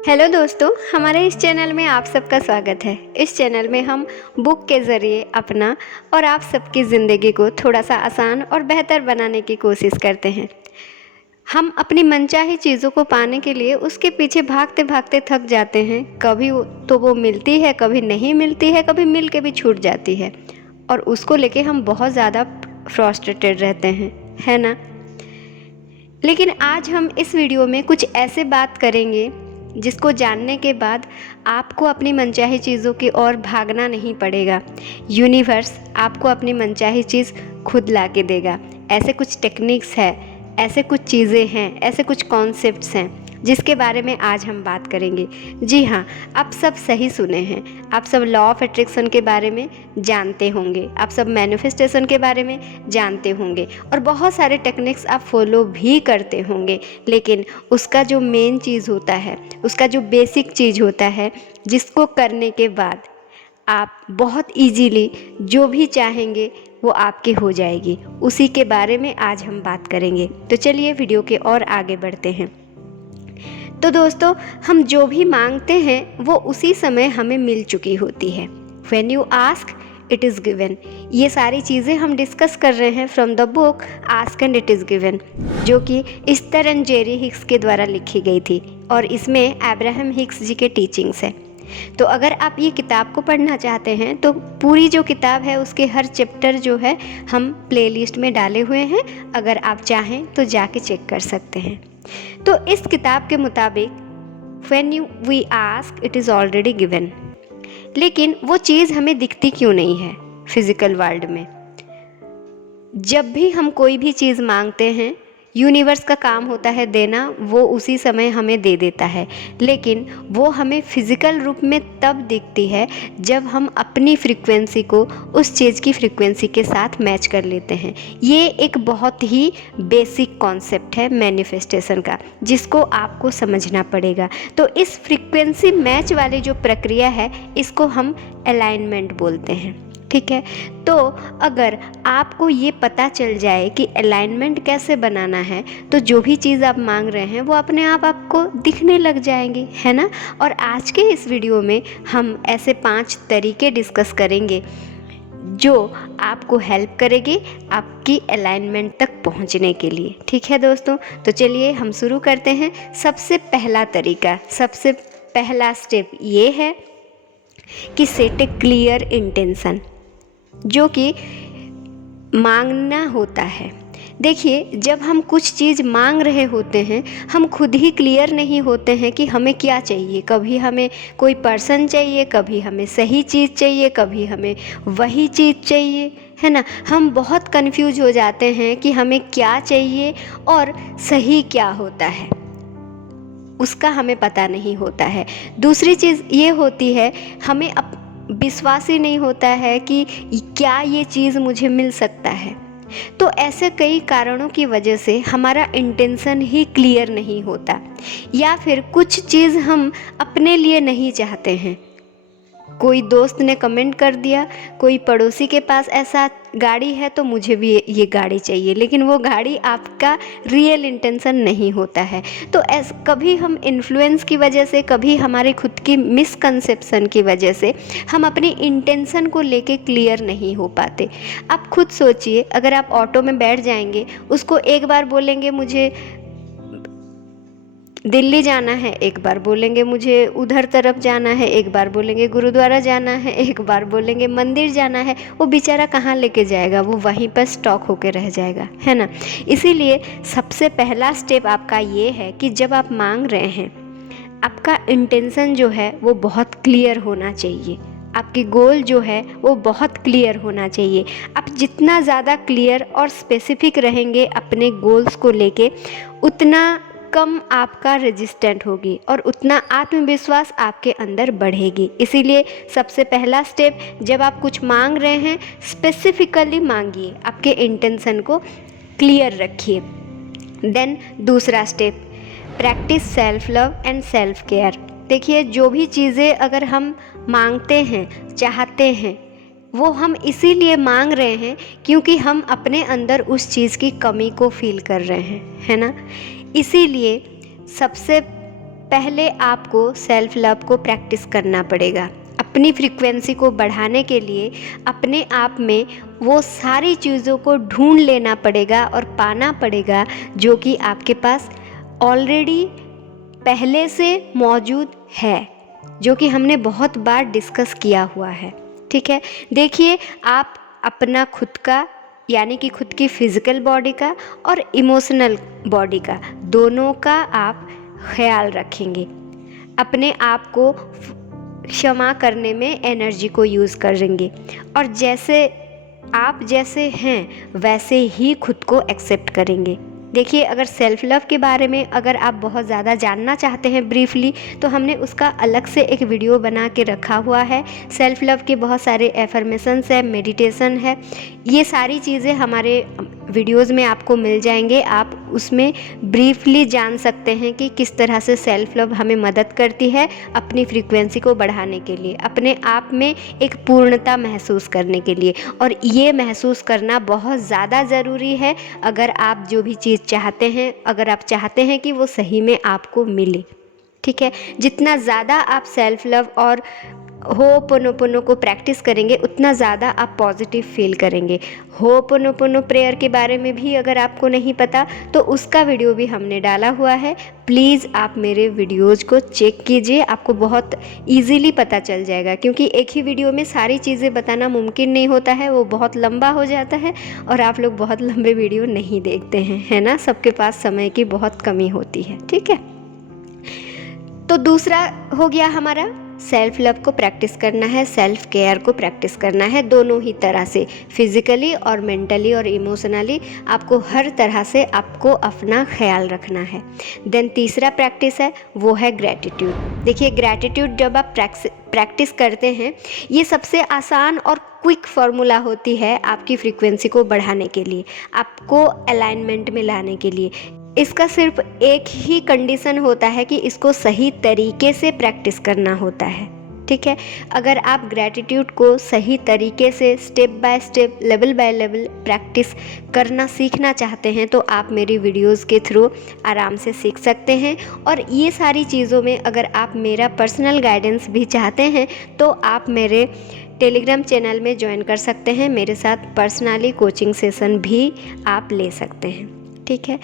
Hello दोस्तों, हमारे इस चैनल में आप सबका स्वागत है। इस चैनल में हम बुक के ज़रिए अपना और आप सबकी ज़िंदगी को थोड़ा सा आसान और बेहतर बनाने की कोशिश करते हैं। हम अपनी मनचाही चीज़ों को पाने के लिए उसके पीछे भागते भागते थक जाते हैं। कभी तो वो मिलती है, कभी नहीं मिलती है, कभी मिल के भी छूट जाती है और उसको लेके हम बहुत ज़्यादा फ्रस्ट्रेटेड रहते हैं, है ना। लेकिन आज हम इस वीडियो में कुछ ऐसे बात करेंगे जिसको जानने के बाद आपको अपनी मनचाही चीज़ों की ओर भागना नहीं पड़ेगा। यूनिवर्स आपको अपनी मनचाही चीज़ खुद ला के देगा। ऐसे कुछ टेक्निक्स है, ऐसे कुछ चीज़ें हैं, ऐसे कुछ कॉन्सेप्ट्स हैं जिसके बारे में आज हम बात करेंगे। जी हाँ, आप सब सही सुने हैं। आप सब लॉ ऑफ अट्रैक्शन के बारे में जानते होंगे, आप सब मैनिफेस्टेशन के बारे में जानते होंगे और बहुत सारे टेक्निक्स आप फॉलो भी करते होंगे। लेकिन उसका जो मेन चीज़ होता है, उसका जो बेसिक चीज़ होता है, जिसको करने के बाद आप बहुत इजीली जो भी चाहेंगे वो आपकी हो जाएगी, उसी के बारे में आज हम बात करेंगे। तो चलिए वीडियो के और आगे बढ़ते हैं। तो दोस्तों, हम जो भी मांगते हैं वो उसी समय हमें मिल चुकी होती है। When you ask, it is given। ये सारी चीज़ें हम डिस्कस कर रहे हैं from the book ask and it is given, जो कि एस्थर एंड जेरी हिक्स के द्वारा लिखी गई थी और इसमें अब्राहम हिक्स जी के टीचिंग्स है। तो अगर आप ये किताब को पढ़ना चाहते हैं तो पूरी जो किताब है उसके हर चैप्टर जो है हम प्लेलिस्ट में डाले हुए हैं, अगर आप चाहें तो जाके चेक कर सकते हैं। तो इस किताब के मुताबिक When we ask, it is already given। लेकिन वो चीज़ हमें दिखती क्यों नहीं है फिजिकल वर्ल्ड में। जब भी हम कोई भी चीज़ मांगते हैं, यूनिवर्स का काम होता है देना, वो उसी समय हमें दे देता है। लेकिन वो हमें फिज़िकल रूप में तब दिखती है जब हम अपनी फ्रीक्वेंसी को उस चीज़ की फ्रीक्वेंसी के साथ मैच कर लेते हैं। ये एक बहुत ही बेसिक कॉन्सेप्ट है मैनिफेस्टेशन का, जिसको आपको समझना पड़ेगा। तो इस फ्रीक्वेंसी मैच वाली जो प्रक्रिया है, इसको हम अलाइनमेंट बोलते हैं, ठीक है। तो अगर आपको ये पता चल जाए कि अलाइनमेंट कैसे बनाना है, तो जो भी चीज़ आप मांग रहे हैं वो अपने आप आपको दिखने लग जाएंगी, है ना। और आज के इस वीडियो में हम ऐसे 5 तरीके डिस्कस करेंगे जो आपको हेल्प करेगी आपकी अलाइनमेंट तक पहुंचने के लिए, ठीक है दोस्तों। तो चलिए हम शुरू करते हैं। सबसे पहला तरीका, सबसे पहला स्टेप ये है कि सेट ए क्लियर इंटेंशन, जो कि मांगना होता है। देखिए, जब हम कुछ चीज़ मांग रहे होते हैं, हम खुद ही क्लियर नहीं होते हैं कि हमें क्या चाहिए। कभी हमें कोई पर्सन चाहिए, कभी हमें सही चीज़ चाहिए, कभी हमें वही चीज़ चाहिए, है ना। हम बहुत कंफ्यूज हो जाते हैं कि हमें क्या चाहिए और सही क्या होता है, उसका हमें पता नहीं होता है। दूसरी चीज़ ये होती है, हमें विश्वास ही नहीं होता है कि क्या ये चीज़ मुझे मिल सकता है। तो ऐसे कई कारणों की वजह से हमारा इंटेंशन ही क्लियर नहीं होता, या फिर कुछ चीज़ हम अपने लिए नहीं चाहते हैं। कोई दोस्त ने कमेंट कर दिया, कोई पड़ोसी के पास ऐसा गाड़ी है तो मुझे भी ये गाड़ी चाहिए, लेकिन वो गाड़ी आपका रियल इंटेंशन नहीं होता है। तो कभी हम इन्फ्लुएंस की वजह से, कभी हमारे खुद की मिसकंसेप्शन की वजह से हम अपनी इंटेंशन को लेके क्लियर नहीं हो पाते। आप खुद सोचिए, अगर आप ऑटो में बैठ जाएंगे, उसको एक बार बोलेंगे मुझे दिल्ली जाना है, एक बार बोलेंगे मुझे उधर तरफ जाना है, एक बार बोलेंगे गुरुद्वारा जाना है, एक बार बोलेंगे मंदिर जाना है, वो बेचारा कहाँ लेके जाएगा, वो वहीं पर स्टॉक होके रह जाएगा, है ना। इसीलिए सबसे पहला स्टेप आपका ये है कि जब आप मांग रहे हैं, आपका इंटेंशन जो है वो बहुत क्लियर होना चाहिए। आपकी गोल जो है वो बहुत क्लियर होना चाहिए। आप जितना ज़्यादा क्लियर और स्पेसिफिक रहेंगे अपने गोल्स को लेके, उतना कम आपका रेजिस्टेंट होगी और उतना आत्मविश्वास आपके अंदर बढ़ेगी। इसीलिए सबसे पहला स्टेप, जब आप कुछ मांग रहे हैं, स्पेसिफिकली मांगिए, आपके इंटेंशन को क्लियर रखिए। देन दूसरा step, practice self love and self care. देखिए, जो भी चीज़ें अगर हम मांगते हैं, चाहते हैं, वो हम इसीलिए मांग रहे हैं क्योंकि हम अपने अंदर उस चीज़ की कमी को फील कर रहे हैं, है ना। इसीलिए सबसे पहले आपको सेल्फ लव को प्रैक्टिस करना पड़ेगा। अपनी फ्रीक्वेंसी को बढ़ाने के लिए अपने आप में वो सारी चीज़ों को ढूंढ लेना पड़ेगा और पाना पड़ेगा जो कि आपके पास ऑलरेडी पहले से मौजूद है, जो कि हमने बहुत बार डिस्कस किया हुआ है। ठीक है, देखिए आप अपना खुद का यानी कि खुद की फिज़िकल बॉडी का और इमोशनल बॉडी का दोनों का आप ख्याल रखेंगे। अपने आप को क्षमा करने में एनर्जी को यूज़ करेंगे और जैसे हैं वैसे ही खुद को एक्सेप्ट करेंगे। देखिए, अगर सेल्फ लव के बारे में अगर आप बहुत ज़्यादा जानना चाहते हैं ब्रीफली, तो हमने उसका अलग से एक वीडियो बना के रखा हुआ है। सेल्फ लव के बहुत सारे एफर्मेशंस है, मेडिटेशन है, ये सारी चीज़ें हमारे वीडियोज़ में आपको मिल जाएंगे। आप उसमें ब्रीफली जान सकते हैं कि किस तरह से सेल्फ लव हमें मदद करती है अपनी फ्रीक्वेंसी को बढ़ाने के लिए, अपने आप में एक पूर्णता महसूस करने के लिए। और ये महसूस करना बहुत ज़्यादा ज़रूरी है अगर आप जो भी चीज़ चाहते हैं, अगर आप चाहते हैं कि वो सही में आपको मिले। ठीक है, जितना ज़्यादा आप सेल्फ लव और होपोनोपोनो को प्रैक्टिस करेंगे उतना ज़्यादा आप पॉजिटिव फील करेंगे। होपोनोपोनो प्रेयर के बारे में भी अगर आपको नहीं पता तो उसका वीडियो भी हमने डाला हुआ है। प्लीज़ आप मेरे वीडियोज़ को चेक कीजिए, आपको बहुत इजीली पता चल जाएगा, क्योंकि एक ही वीडियो में सारी चीज़ें बताना मुमकिन नहीं होता है, वो बहुत लंबा हो जाता है और आप लोग बहुत लंबे वीडियो नहीं देखते हैं, है ना। सबके पास समय की बहुत कमी होती है। ठीक है, तो दूसरा हो गया हमारा सेल्फ लव को प्रैक्टिस करना है, सेल्फ केयर को प्रैक्टिस करना है, दोनों ही तरह से, फिज़िकली और मेंटली और इमोशनली आपको हर तरह से आपको अपना ख्याल रखना है। देन तीसरा प्रैक्टिस है वो है ग्रैटिट्यूड। देखिए, ग्रैटिट्यूड जब आप प्रैक्टिस करते हैं, ये सबसे आसान और क्विक फार्मूला होती है आपकी फ्रीक्वेंसी को बढ़ाने के लिए, आपको अलाइनमेंट में लाने के लिए। इसका सिर्फ एक ही कंडीशन होता है कि इसको सही तरीके से प्रैक्टिस करना होता है। ठीक है, अगर आप ग्रैटिट्यूड को सही तरीके से step by step, level by level practice करना सीखना चाहते हैं तो आप मेरी वीडियोस के थ्रू आराम से सीख सकते हैं। और ये सारी चीज़ों में अगर आप मेरा पर्सनल गाइडेंस भी चाहते हैं तो आप मेरे टेलीग्राम चैनल में ज्वाइन कर सकते हैं, मेरे साथ पर्सनली कोचिंग सेशन भी आप ले सकते हैं। ठीक है,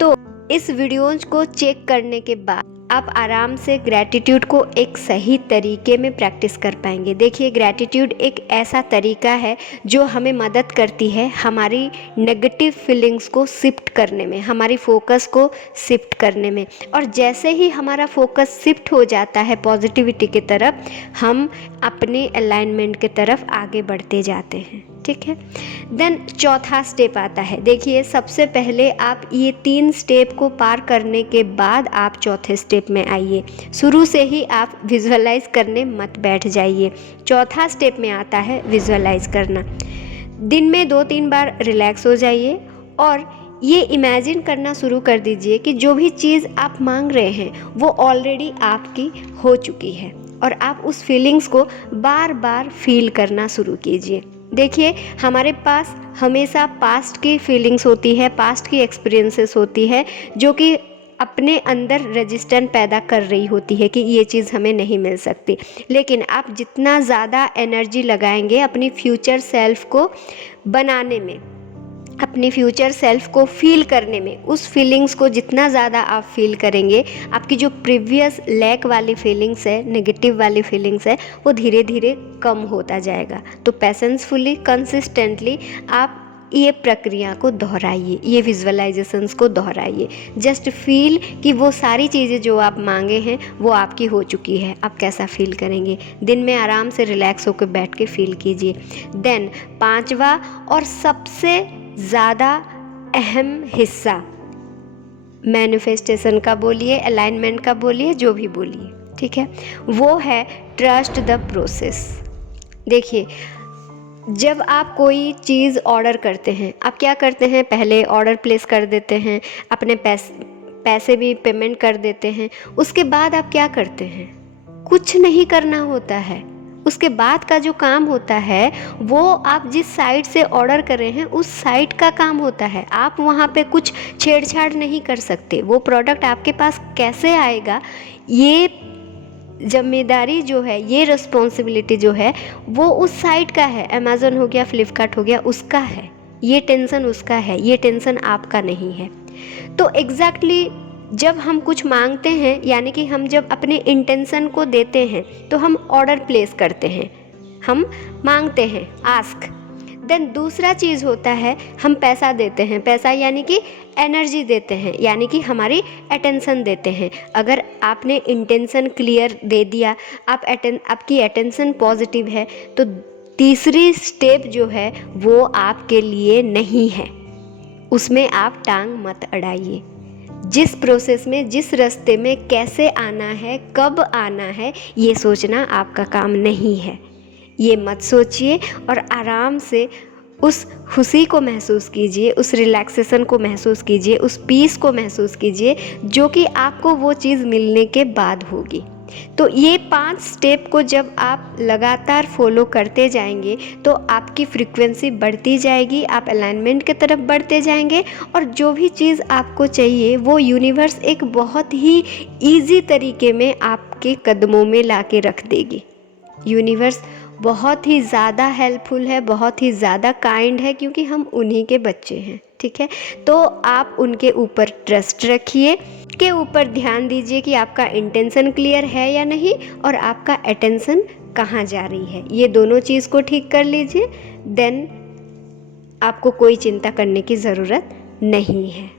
तो इस वीडियोज़ को चेक करने के बाद आप आराम से ग्रैटिट्यूड को एक सही तरीके में प्रैक्टिस कर पाएंगे। देखिए, ग्रैटिट्यूड एक ऐसा तरीका है जो हमें मदद करती है हमारी नेगेटिव फीलिंग्स को शिफ्ट करने में, हमारी फोकस को शिफ्ट करने में। और जैसे ही हमारा फोकस शिफ्ट हो जाता है पॉजिटिविटी की तरफ, हम अपने अलाइनमेंट की तरफ आगे बढ़ते जाते हैं। ठीक है, देन चौथा स्टेप आता है। देखिए, सबसे पहले आप ये 3 स्टेप को पार करने के बाद आप चौथे स्टेप में आइए। शुरू से ही आप विजुअलाइज करने मत बैठ जाइए। चौथा स्टेप में आता है विजुअलाइज करना। दिन में 2-3 बार रिलैक्स हो जाइए और ये इमेजिन करना शुरू कर दीजिए कि जो भी चीज़ आप मांग रहे हैं वो ऑलरेडी आपकी हो चुकी है और आप उस फीलिंग्स को बार बार फील करना शुरू कीजिए। देखिए, हमारे पास हमेशा पास्ट की फीलिंग्स होती है, पास्ट की एक्सपीरियंसेस होती है जो कि अपने अंदर रेजिस्टेंस पैदा कर रही होती है कि ये चीज़ हमें नहीं मिल सकती। लेकिन आप जितना ज़्यादा एनर्जी लगाएंगे अपनी फ्यूचर सेल्फ को बनाने में, अपनी फ्यूचर सेल्फ को फील करने में, उस फीलिंग्स को जितना ज़्यादा आप फील करेंगे, आपकी जो प्रीवियस लैक वाली फीलिंग्स है, नेगेटिव वाली फीलिंग्स है, वो धीरे धीरे कम होता जाएगा। तो पैशंसफुली, कंसिस्टेंटली आप ये प्रक्रिया को दोहराइए, ये विजुअलाइजेशंस को दोहराइए। जस्ट फील कि वो सारी चीज़ें जो आप मांगे हैं वो आपकी हो चुकी है। आप कैसा फील करेंगे? दिन में आराम से रिलैक्स होकर बैठ के फील कीजिए। देन 5वां और सबसे ज़्यादा अहम हिस्सा, मैनिफेस्टेशन का बोलिए, अलाइनमेंट का बोलिए, जो भी बोलिए, ठीक है, वो है ट्रस्ट द प्रोसेस। देखिए, जब आप कोई चीज़ ऑर्डर करते हैं, आप क्या करते हैं? पहले ऑर्डर प्लेस कर देते हैं, अपने पैसे भी पेमेंट कर देते हैं। उसके बाद आप क्या करते हैं? कुछ नहीं करना होता है। उसके बाद का जो काम होता है वो आप जिस साइट से ऑर्डर कर रहे हैं उस साइट का काम होता है। आप वहाँ पे कुछ छेड़छाड़ नहीं कर सकते। वो प्रोडक्ट आपके पास कैसे आएगा ये जिम्मेदारी जो है, ये रिस्पॉन्सिबिलिटी जो है वो उस साइट का है, अमेज़न हो गया, फ्लिपकार्ट हो गया, उसका है। ये टेंशन उसका है, ये टेंशन आपका नहीं है। तो एग्जैक्टली जब हम कुछ मांगते हैं, यानी कि हम जब अपने इंटेंशन को देते हैं तो हम ऑर्डर प्लेस करते हैं, हम मांगते हैं, आस्क। देन दूसरा चीज़ होता है हम पैसा देते हैं, पैसा यानी कि एनर्जी देते हैं, यानी कि हमारी अटेंशन देते हैं। अगर आपने इंटेंशन क्लियर दे दिया, आपकी अटेंशन पॉजिटिव है, तो तीसरी स्टेप जो है वो आपके लिए नहीं है, उसमें आप टांग मत अड़ाइए। जिस प्रोसेस में, जिस रास्ते में कैसे आना है, कब आना है, ये सोचना आपका काम नहीं है। ये मत सोचिए और आराम से उस खुशी को महसूस कीजिए, उस रिलैक्सेशन को महसूस कीजिए, उस पीस को महसूस कीजिए जो कि आपको वो चीज़ मिलने के बाद होगी। तो ये 5 स्टेप को जब आप लगातार फॉलो करते जाएंगे तो आपकी फ्रीक्वेंसी बढ़ती जाएगी, आप अलाइनमेंट की तरफ बढ़ते जाएंगे और जो भी चीज़ आपको चाहिए वो यूनिवर्स एक बहुत ही ईजी तरीके में आपके कदमों में ला के रख देगी। यूनिवर्स बहुत ही ज़्यादा हेल्पफुल है, बहुत ही ज़्यादा काइंड है, क्योंकि हम उन्हीं के बच्चे हैं, ठीक है। तो आप उनके ऊपर ट्रस्ट रखिए, के ऊपर ध्यान दीजिए कि आपका इंटेंशन क्लियर है या नहीं और आपका अटेंशन कहाँ जा रही है। ये दोनों चीज़ को ठीक कर लीजिए, देन आपको कोई चिंता करने की ज़रूरत नहीं है।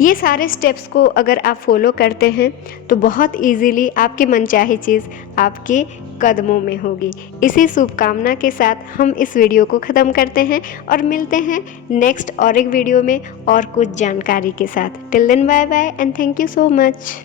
ये सारे स्टेप्स को अगर आप फॉलो करते हैं तो बहुत इजीली आपकी मनचाही चीज़ आपके कदमों में होगी। इसी शुभकामना के साथ हम इस वीडियो को ख़त्म करते हैं और मिलते हैं नेक्स्ट और एक वीडियो में और कुछ जानकारी के साथ। Till then bye bye and thank you so much.